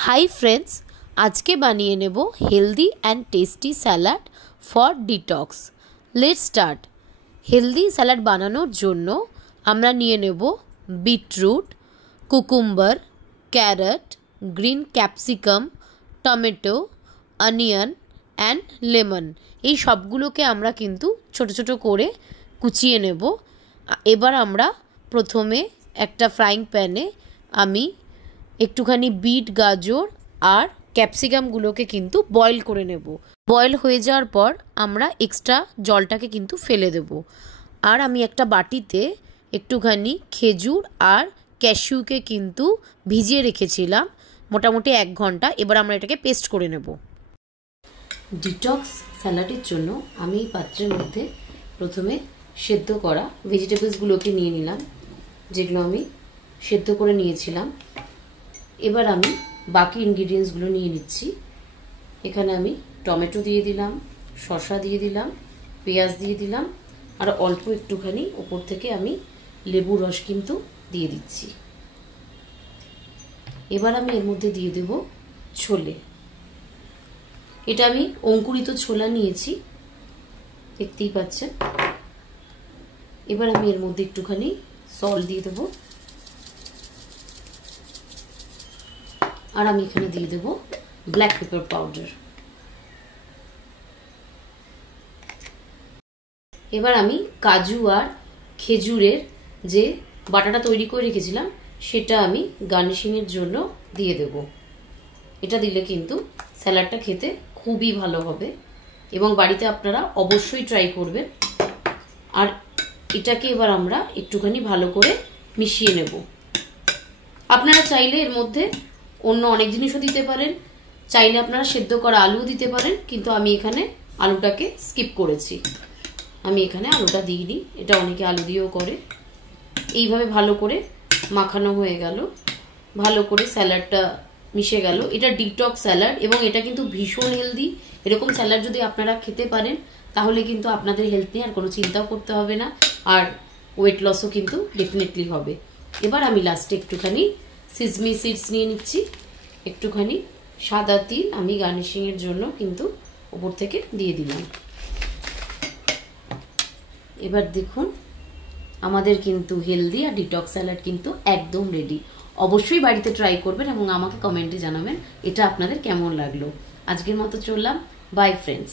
Hi friends, आज के बानिए नेब healthy and tasty salad for detox. Let's start. Healthy salad बानानोर जोन्नो आमरा निये नेब beetroot, cucumber, carrot, green capsicum, tomato, onion and lemon. এই সবগুলোকে আমরা কিন্তু ছোট ছোট করে কুচিয়ে নেব। এবার আমরা প্রথমে একটা ফ্রাইং প্যানে আমি একটুখানি বিট, গাজর আর ক্যাপসিকামগুলোকে কিন্তু বয়েল করে নেব। বয়েল হয়ে যাওয়ার পর আমরা এক্সট্রা জলটাকে কিন্তু ফেলে দেব। আর আমি একটা বাটিতে একটুখানি খেজুর আর ক্যাশিউকে কিন্তু ভিজিয়ে রেখেছিলাম মোটামুটি 1 ঘন্টা। এবার আমরা এটাকে পেস্ট করে নেব। ডিটক্স স্যালাডের জন্য আমি এই পাত্রের মধ্যে প্রথমে সেদ্ধ করা ভেজিটেবলসগুলোকে নিয়ে নিলাম, যেগুলো আমি সেদ্ধ করে নিয়েছিলাম। এবার আমি বাকি ইনগ্রিডিয়েন্টসগুলো নিয়ে নিচ্ছি। এখানে আমি টমেটো দিয়ে দিলাম, শসা দিয়ে দিলাম, পেঁয়াজ দিয়ে দিলাম আর অল্প একটুখানি উপর থেকে আমি লেবু রস কিন্তু দিয়ে দিচ্ছি। এবার আমি এর মধ্যে দিয়ে দেব ছোলে। এটা আমি অঙ্কুরিত ছোলা নিয়েছি, দেখতেই পাচ্ছেন। এবার আমি এর মধ্যে একটুখানি সল্ট দিয়ে দেবো আর আমি এখানে দিয়ে দেব ব্ল্যাক পেপার পাউডার। এবার আমি কাজু আর খেজুরের যে বাটাটা তৈরি করে রেখেছিলাম সেটা আমি গার্নিশিং এর জন্য দিয়ে দেব। এটা দিলে কিন্তু স্যালাডটা খেতে খুবই ভালো হবে এবং বাড়িতে আপনারা অবশ্যই ট্রাই করবেন। আর এটাকে এবার আমরা একটুখানি ভালো করে মিশিয়ে নেব। আপনারা চাইলে এর মধ্যে অন্য অনেক জিনিসও দিতে পারেন, চাইলে আপনারা সেদ্ধ করা আলুও দিতে পারেন, কিন্তু আমি এখানে আলুটাকে স্কিপ করেছি। আমি এখানে আলুটা দিইনি, এটা অনেকে আলু দিয়েও করে। এইভাবে ভালো করে মাখানো হয়ে গেল, ভালো করে স্যালাডটা মিশে গেল। এটা ডিটক্স স্যালাড এবং এটা কিন্তু ভীষণ হেলদি। এরকম স্যালাড যদি আপনারা খেতে পারেন তাহলে কিন্তু আপনাদের হেলথ নিয়ে আর কোনো চিন্তাও করতে হবে না, আর ওয়েট লসও কিন্তু ডেফিনেটলি হবে। এবার আমি লাস্টে একটুখানি সিজমি সিডস নিয়ে নিচ্ছি, একটুখানি সাদা তিল আমি গার্নিশিং এর জন্য কিন্তু উপর থেকে দিয়ে দিলাম। এবার দেখুন আমাদের কিন্তু হেলদি আর ডিটক্স স্যালাড কিন্তু একদম রেডি। অবশ্যই বাড়িতে ট্রাই করবেন এবং আমাকে কমেন্টে জানাবেন এটা আপনাদের কেমন লাগলো। আজকের মতো চললাম, বাই ফ্রেন্ডস।